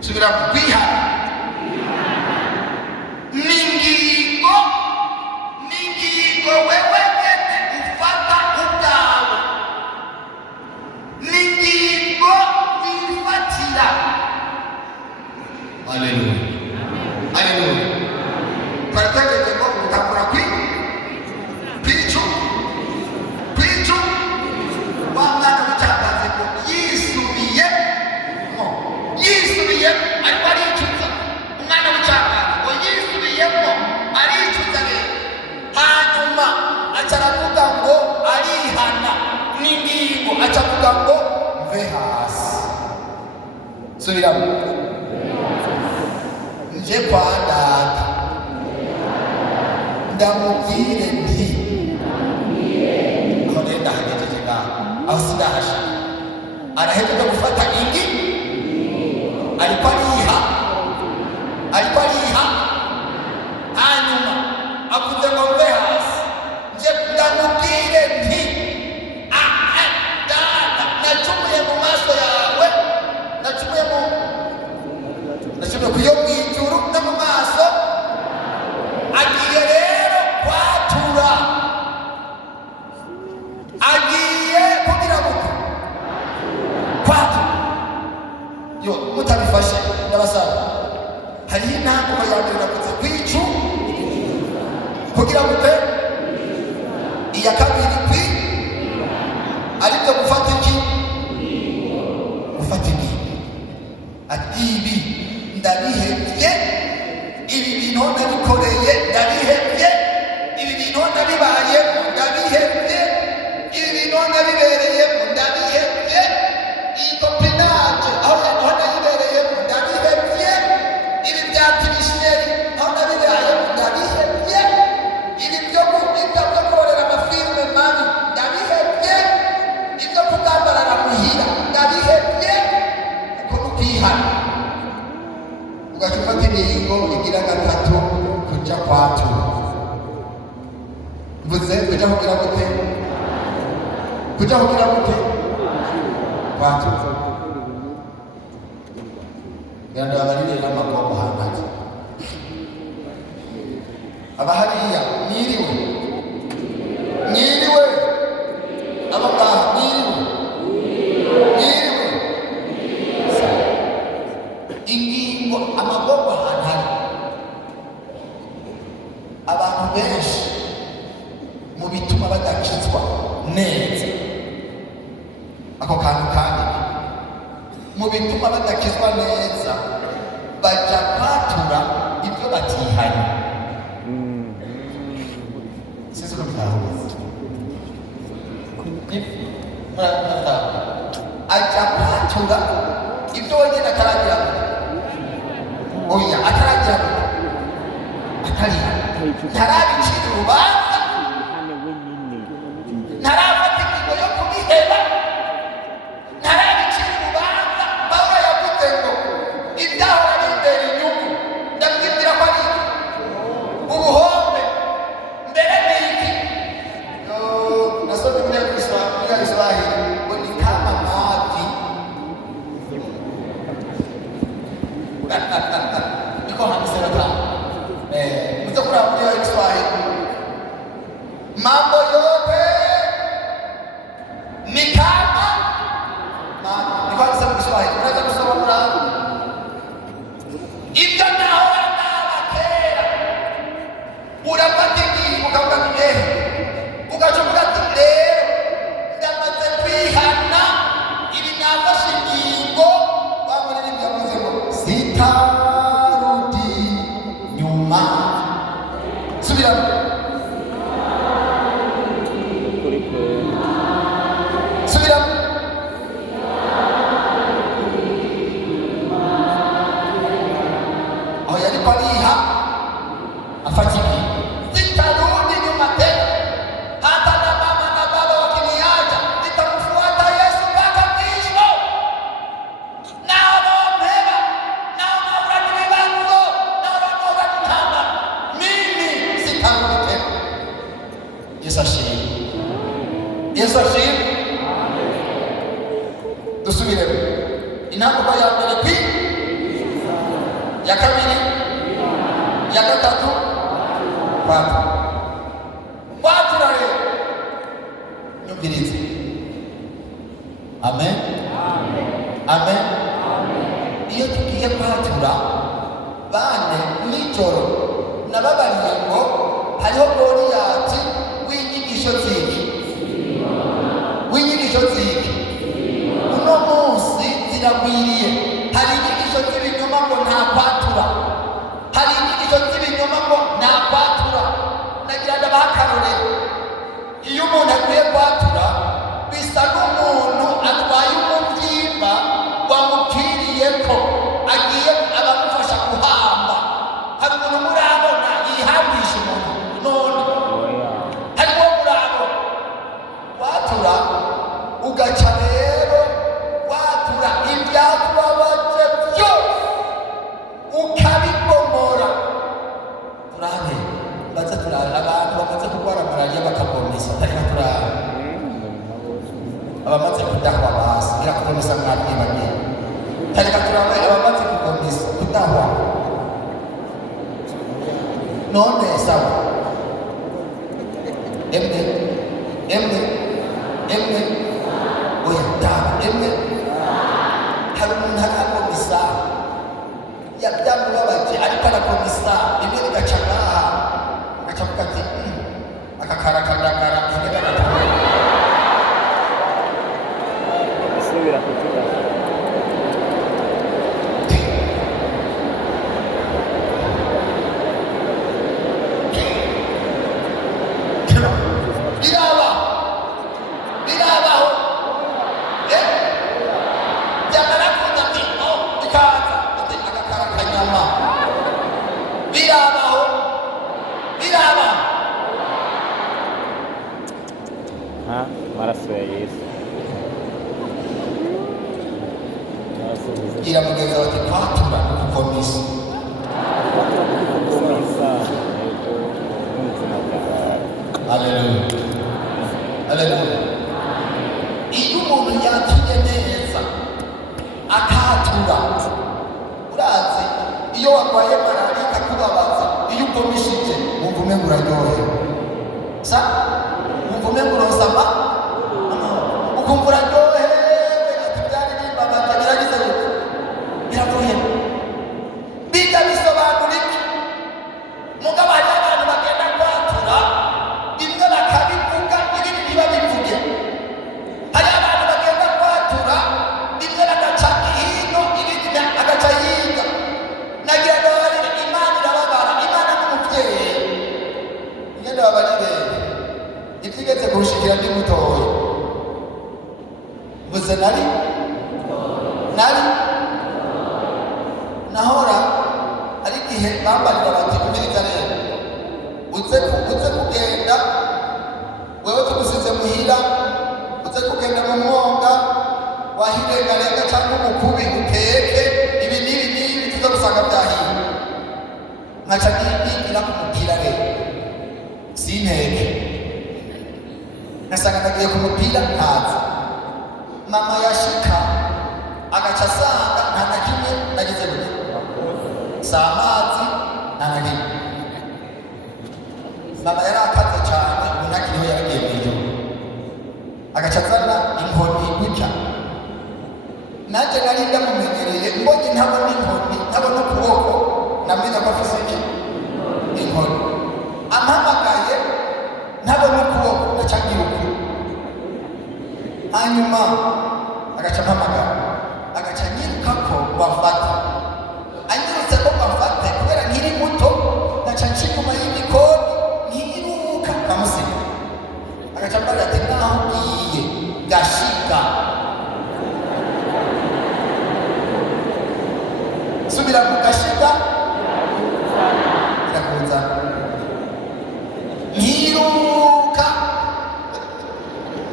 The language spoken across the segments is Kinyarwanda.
subira mu kwihana n'ingingo wewe nyene ufata ubwawe, n'ingingo wifatira. Haleluya, haleluya. Twarategetse ngo utakora kwicu wa mwana w'icyagaze ngo yisubiyemo ariko aricuza. Umwana w'icyagaze ngo yisubiyemo aricuza rero, hanyuma aca aravuga ngo arihana n'ingingo, aca avuga ngo mve hasi. Subiramo, nje kwa data ndamubwire nti, aho rero ndahagejeje ngaho, aho sidahasha arahejeje gufata ariko ariha, hanyuma avuze ngo mve hasi, nje ndamubwire nti data, nacumuye mu maso yawe, nacumuye kuyo mw'ijuru no mu maso. Agiye rero kwatura, agiye kugira gute? Kwatura. Yo mutabifashe ndabasaba, hariho intambwe ya mbere navuze kwicu kugira gute, iya kabiri aribyo gufata ati ibi ndabihebye, ibi bintu ndabikoreye ndabihebye, ibi bintu ndabibayemo ndabihebye, ibi bintu ndabibereyemo ndabihebye, iyi kopinage aho nayibereyemo ndabihebye, ibi bya tirisheri aho nabibayemo ndabihebye, ibi byo korera amafilime mabi ndabihebye, ibyo kugambarara muhira ndabihebye. Uko ukihana ugafata ingingo igira gatatu, kuja kwatura. Mvuze kuja kugira gute? Kwatura. Ganda abarire n'amakombo hangati abahariya mwiriwe ababaha mwiriwe ingingo amagombo ahantu hari abantu benshi, mu bituma badakizwa neza. Ako kantu kandi mu bituma badakizwa neza, baja kwatura ibyo batihanye. Sisi ko bitahuze aja kwatura ibyo wenyine ataragira, ntarabicira urubanza, ntarafata ingingo yo kubiheba, ntarabicira urubanza. Pawulo yavuze ngo ibyahora bimbera inyungu ndabwibwira ko ari ubuhombe, mbere ni iki? Nasomye muri Israheli ngo ni kama mavi. Niko handisema kama mtakula muri Israheli, mambo yote ni kama mavi. Niko handisema Kiswahili, unaweza kusoma mlango ibyo nahora n'abakera, urafata ingingo ukavuga ati ugacuvuga ati rero ndamaze kwihana, ibi nafashe ingingo. Bamurira ibyo avuze ngo sitarudi nyuma. Subiramo, aho yari kwariha afata ingingo, sitarudi nyuma tena, hata na mama na baba wakiniacha nitamfuata Yesu mpaka mwisho. Naombea, naomba nibanzo, naomba nitamba, mimi sitarudi tena. Yesu ashimwe. Dusubiremo. Intambwe ya mbere ya kabiri, ya gatatu, kwatura. Kwatura rero nyumvirize. Amen, amen. Iyo tugiye kwatura bane nijoro nababariye ngo hariho Goliyati w'inyigisho ziki, w'inyigisho ziki. Uno munsi ziragwiriye. Hari inyigisho z'ibinyoma ngo nta kwatura, hari inyigisho z'ibinyoma ngo nta kwatura. Nagira ndabaha akarorero. Iyo umuntu agiye kwatura bisa n'umuntu atwaye umubyimba wamupfiriyeko agiye abamufasha guhamba. Hari umuntu murabona yihambisha umuntu none, hari uwo murabona kwatura ugaca rero kwatura ibyakubabaje byose ukabibomora. Turabe baza turabe abantu bamaze kurwara malariya bakabomesa, ariko turabe abamaze kudahwa basi birakubonesa mwabyibagiye. Tareka turabe abamaze kugomesa kudahwa none sawa. Emwe oya taba emwe. Hari umuntu arakomisa yabyamubabaje ariko arakomisa rimwe bigaca ngaha agacavuga ati akakarakadagara isubira kuvuga birabaho byamara kuza ati bikaza ati agakarakanyama. Birabaho amaraso ya Yesu. gira mugenzi wawe ati kwatura kukomisa. Haleluya, haleluya. Iyo umuntu yatumye neza akatura, urazi iyo warwaye malariya ikakubabaza, iyo ukomishije wumva umengo uraryohewe, wumva umengo urosama, ukumva uraryohewe ati byari bimbabaje biragize gute, biravuye. Bijya bisobanura iki? Mugabo hariho abantu bagenda kwatura bimwe bakabivuga ibindi ntibabivuge. Hari abantu bagenda kwatura bimwe bagaca hino ibindi agaca yiga. Nagira ngo barire Imana irababara. Imana n'umubyeyi ngende babarire ibyigeze kurushikira ndi mutoya gusa nari nahora ari igihe bambarira bati umiriza rero uze kugenda wewe tugusize muhira, uze kugenda mu mwonga wahirengarenga cyangwa umukubi uteke ibi n'ibi tuza gusanga byahiye. Nkaca nigira ku mupira rero sinteke, ngasanga nagiye ku mupira ntazi. Mama yashika agaca asanga nta na kimwe nagize gute, si amazi nta na kimwe. Mama yari akaze cyane ubu ntakiriho yaragiye mu ijoro. Agaca azana inkoni gutya, nanjye nari ndamumenyereye mbonye ntabona inkoni ntabona ukuboko namenya ko afise iki inkoni. Ampamagaye ntabona ukuboko ndaca ngiruka, hanyuma agaca ampamagara agaca nyiruka ko bafata. Anyirutse ko bafate kubera nkiri muto ngaca nca inyuma y'igikoni nkiruka kamusiga. Agaca ambarira ati naho ugiye gashiga subira mu gashiga irakuza. Nkiruka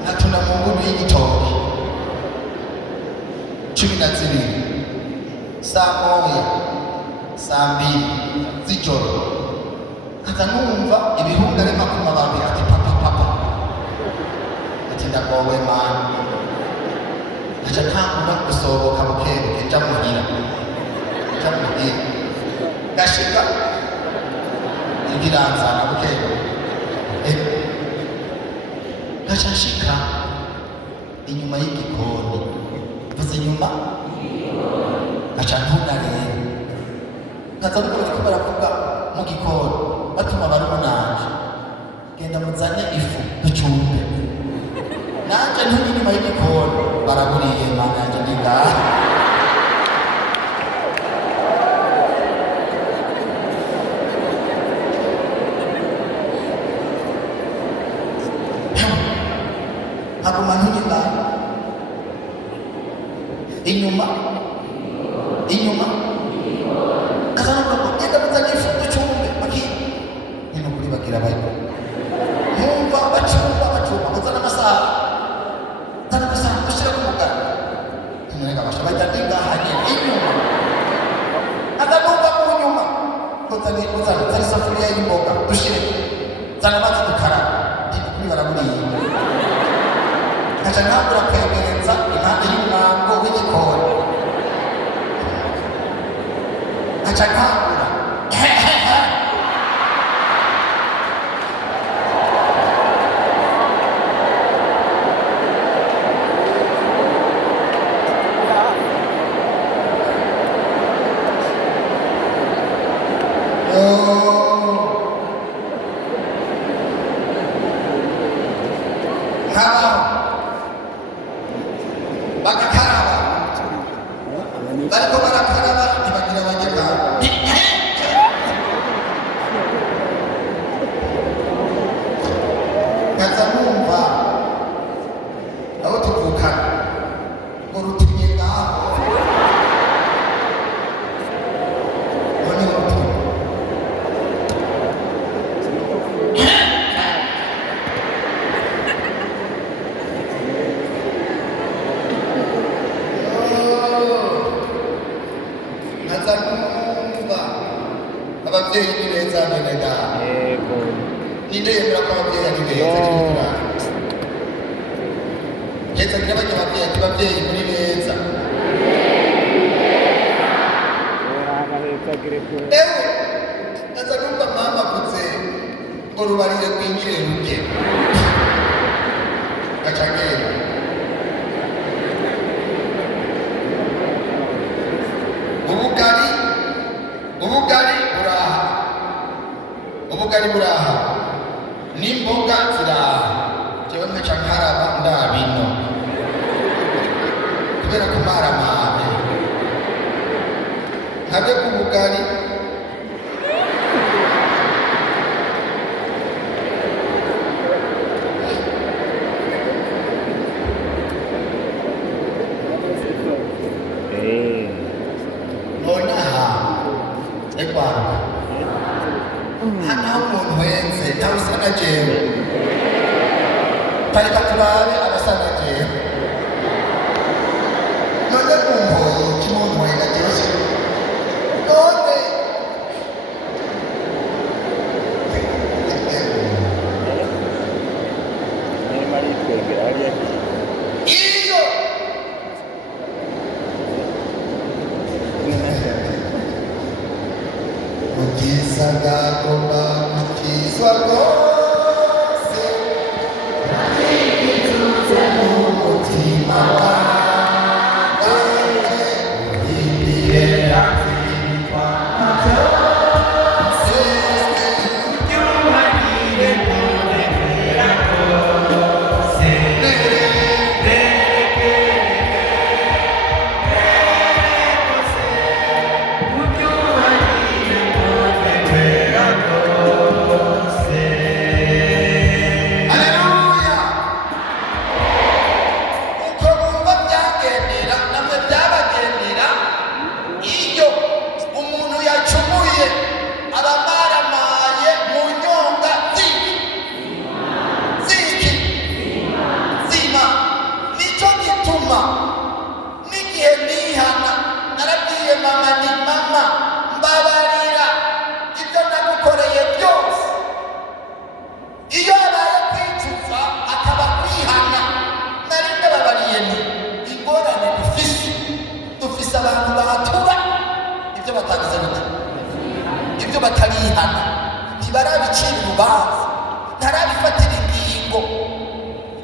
natuna mu nguni y'igitoki 12 saa moya saa mbiri z'ijoro nkaza numva ibihunga arema ku mababi ati papa ati ndagowe mana. Ngaca ntangura gusohoka bukebuke nja muhira ndashika igiranzana bukeye ngaca nshika inyuma y'igikoni mvuze inyuma ngaca ntuna rero ngaza nuko bariko baravuga mu gikoni batuma barumunanje genda muzane ifu ducumbe nanje nturi inyuma y'igikoni baraburiye mana yanje ndi ngaha haguma nturi ngaha inyuma kazana nuko genda muzane ifu ducumbe bakiri nino kuri bagira bayo numva bacumba kuzana amasaha gushyira ku mugani nturega basha bajya ndingahanye inyuma aganumva mu nyuma uzana isafuriya y'imboga dushire zana amazi dukaraba nino kuri baraburiye ngaca ntangura kwegereza impande y'umwango w'igikoni ngaca ntangura bariko barakaraba ntibagira bagega ngaza numva abo tuvukana ngo rutumye ngaho none rutumye ababyeyi ni beza bene da Yego. ninde yemera ko ababyeyi ari beza n'ibikora heza ngira bajya ababyeyi muri beza ewe naza numva mama avuze ngo rubarire rwinjire ruge gacagenda ubugari buraha n'imboga ziraha jewe nkaca nkaraba ndabino kubera kumaramare nkabe ku bugari none aha ekwana hano umuntu wenze ntawe usa na jewe tareka turabe abasa na jewe none kumboye kimuntu wenga jewe none iyo Mukisa gagomba mukizwa rwose nakigituze mu mutima wanjye imbere azirikwa na byose ubyuhagire nturemera rwose buryo batarihana, ntibarabicira urubanza, ntarabifatira ingingo.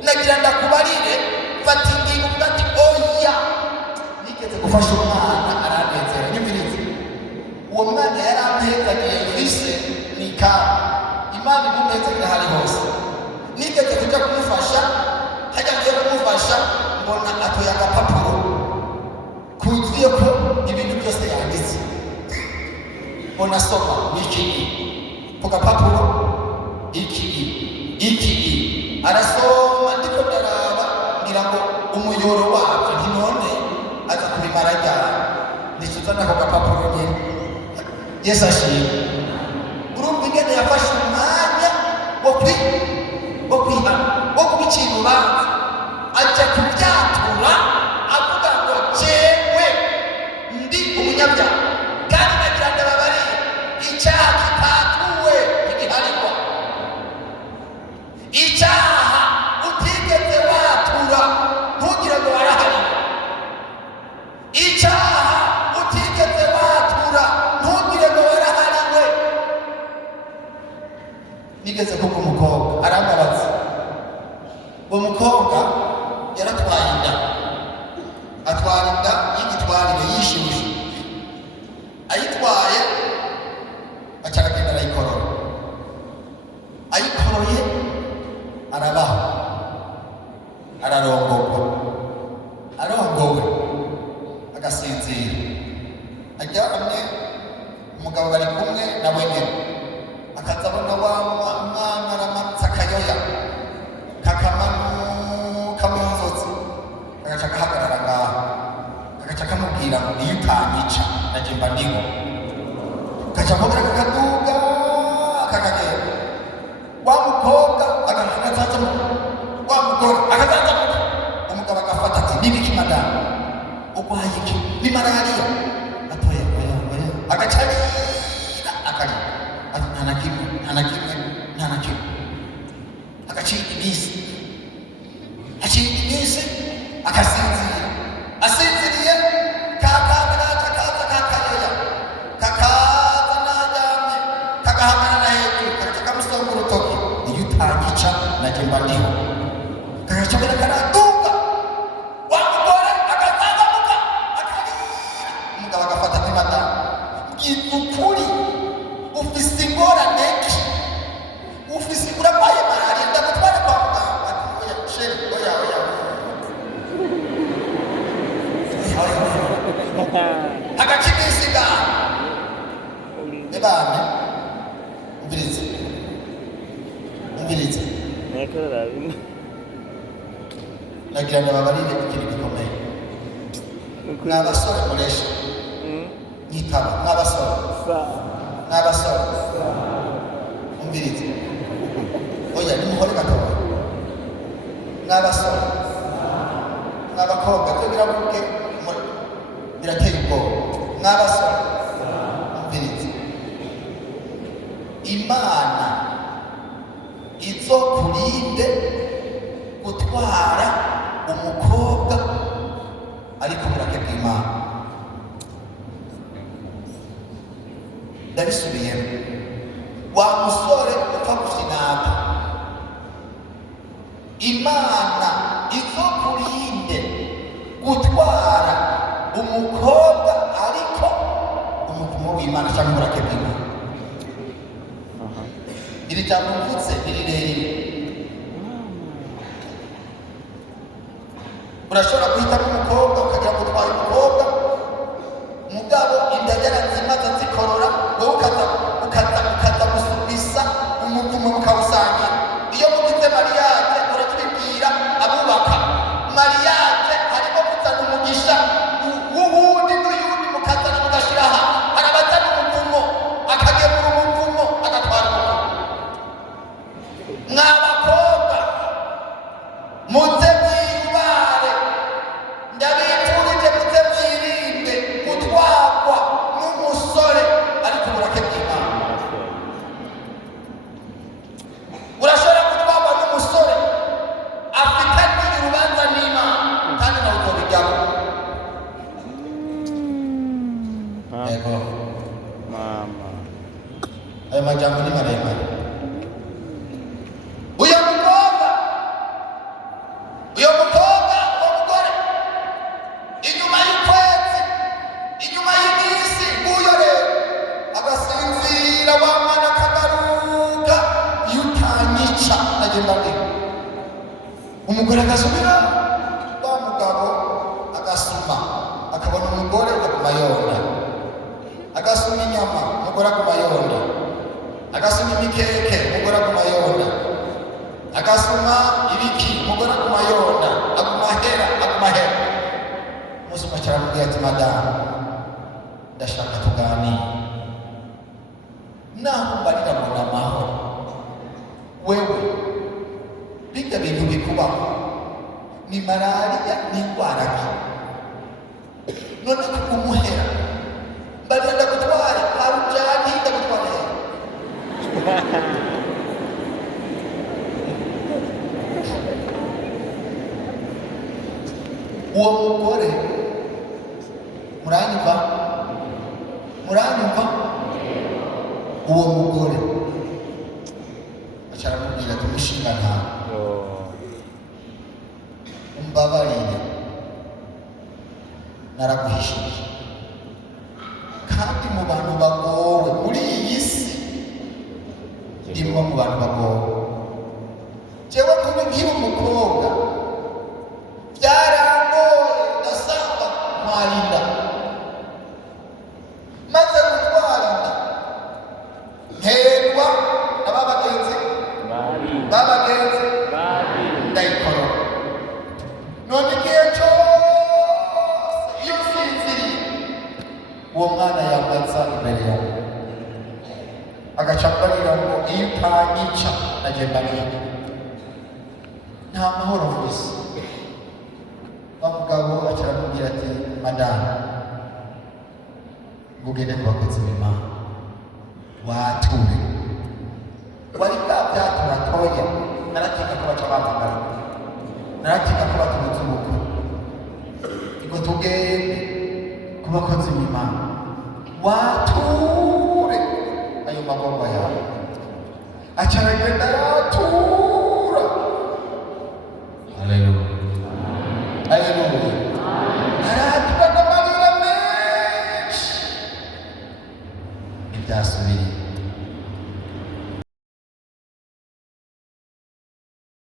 Nagira ndakubarire, fata ingingo uvuga ati oya, nigeze gufasha umwana aranezera. Nyumvirize, uwo mwana yari amuhezagiye vise n'ikamba, Imana imuhezagira ahari hose. Nigeze kujya kumufasha, hajya ngiye kumufasha mbona atoye agapapuro kuzuye ko ibintu byose yanditse. Mbona soma n'iki ku gapapuro, iki arasoma, ndiko ndaraba ngira ngo umuyoro wabyo ntinone aza kubimara ryari. Nisuzana ako gapapuro nyine. Yesu ashimwe. Urumva ingene yafashe umwanya wo kwihana, wo kubicira urubanza, ajya kubyatura avuga ngo jewe ndi umunyabyaha kandi nagira ndababarire, icyaha kitatuwe ntigiharirwa. Icyaha utigeze watura ntugire ngo warahariwe. Icyaha utigeze watura ntugire ngo warahariwe. Nigeze kuko umukobwa arambabaza. Uwo mukobwa yaratwaye inda, atwara inda y'igitwarire yishuje. Ayitwaye acaragenda arayikorora. Ayikoroye arabaho, ararongorwa, arongowe agasinzira. Ajya amwe umugabo bari kumwe na wenyine, akaza abona wa mwana aramanutse akayoya kakamanuka mu nzozi, agaca agahagarara ngaho, agaca akamubwira ngo iyo utanyica naje mba ndiho. Gaca akongera kakaduga kakagenda. Wa mukobwa agazaza wa mugore agazaza umugabo agafata ati nibiki madamu ugwaye iki? Ni malariya. Atoya oya agacarira akari ati nta na kimwe agacika iminsi akasinzira. Asinziriye kakabira kakaza kakayoya kakaza najyamye kagahagarara hejuru kagaca kamusonga urutoki, iyo utanyica naje mba ndiho. Kagaca mbere karaduga, wa mugore agazazamuka akarira. Umugabo agafata ati madamu ngize ukuri, ufise ingorane ki? Urarwaye malariya, ndagutwara kwa muganga. Ati oya sheri, oya agacikisiga ebane. Umvirize nagira ndababarire ikintu gikomeye. N'abasore muresha nyitaba, n'abasore umvirize, oya nimuhore gatoya. N'abasore n'abakobwa byo biravuge birateye ubwoba. N'abasore umvirize, Imana izokurinde gutwara umukobwa ariko burake bw'Imana. Ndabisubiyemo, wa musore upfa gufinata, Imana izokurinde gutwara umukobwa ariko umuvumo w'Imana cyangwa burake bw'Imana. Iri jambo mvutse rirerire. Urashobora guhitamo umukobwa ukagira ngo utwaye umukobwa, mugabo inda yarazimaze zikorora, wowe ukaza gusubisa umuvumo mukawusangira. Iyo mugize mariage uratubibwira abubaka mariage harimo kuzana umugisha w'uwundi n'uyundi, mukazana mugashira hamwe. Arabazana umuvumo akagemura umuvumo agatwara umuvumo. Mw'abakobwa muze mwiyubare, ndabifurije muze mwirinde gutwarwa n'umusore ariko burake bw'Imana. Urashobora gutwarwa n'umusore afitanye urubanza n'Imana kandi nawe uzobijyamo. Yego mama ayo majambo ni maremare. Uyo mukobwa uwo mugore inyuma y'ukwezi inyuma y'iminsi nguyo rero agasinzira wa mwana akagaruka iyo utanyica agenda nde umugore agasubira wa mugabo agasuma akabona umugore aguma yonda agasuma inyama umugore aguma yonda agasuma imikeke umugore aguma yonda agasuma ibiki umugore aguma yonda aguma hera umunsi umwe aramubwira ati madamu ndashaka tuganire naho mbarira mbona amahoro wewe bijya bintu bikubaho ni malariya n'indwara ki none kumuhera mbarira ndagutware harujani ndagutware uwo mugore muranyumva uwo mugore acaramubwira ati umushinga ntawe umbabarire naraguhishije kandi mu bantu bagowe muri iyi si ndimo mu bantu bagowe jewe nkiri umukobwa byarangoye ndasanga ntwarinda maze gutwara inda nterwa na babagenzi ndayikora none igihe cyose iyo usinziriye uwo mwana yambaza imbere yawe agaca ambarira ngo iyo utanyica nagenda nkiga nta mahoro mfise wa mugabo acaramubwira ati madamu ngo ugende ku bakozi b'Imana wature wari bwa byatura toya naratinga ko baca bampamara naratinga ko batubuza ubukwe ngo tugende ku bakozi b'Imana wature ayo magorwa yawe acaragenda yature